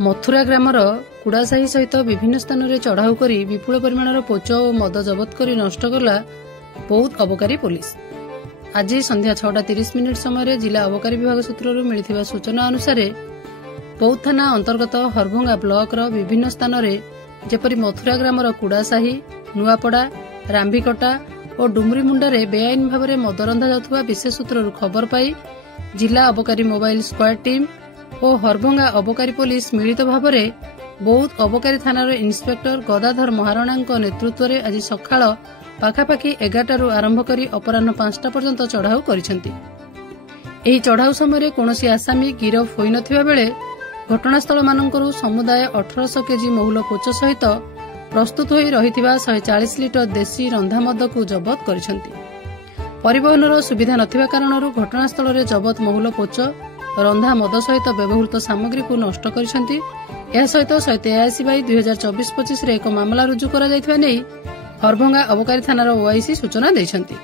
Mathura grammar कुड़ासाही सहित विभिन्न स्थान में चढ़ाऊ कर विपुल परिमाणर पोच और मद जबत कर नष्ट कला बहुत अबकारी पुलिस। आज संध्या 6:30 समय जिला अबकारी विभाग सूत्रରୁ मिलिଥିବା सूचना अनुसार बौद्ध थाना अंतर्गत हरभंगा ब्लॉक विभिन्न स्थान में जेपरी मथुरा ग्रामर कुड़ासाही, नुआपड़ा, रांभीकटा और डुमरीमुंडारे बेआईन भाव में मद रंधा जाउथबा विशेष सूत्रରୁ खबर पाई जिला अबकारी मोबाइल स्क्वाड टीम और हरभंगा अबकारी पुलिस मिलित भाव में बौद्ध अबकारी थानार इन्स्पेक्टर गदाधर महाराणा नेतृत्व में आज सकाळ पाखापाखि 11टारू आरंभ कर अपराह 5टा पर्यंत चढ़ाऊ करिसेंती। एही चढ़ाऊ समय कौनसी आसामी गिरफ होई नथिबा बेले घटनास्थल मानकरू समुदाय 1800 केजी महुल पोच सहित प्रस्तुत होई रहिथिबा 140 लिटर देशी रंधा मद को जबत करिसेंती। परिवहनर सुविधा नथिबा कारणरू घटनास्थल में जबत महुल पोच रंधा मद सहित व्यवहृत सामग्री को नष्ट करिसेंती। एहा सहित 183/2024 रे एक मामला रुजु करा जायथिबा नै हरभंगा अबकारी थानार ओआईसी सूचना दैछंती।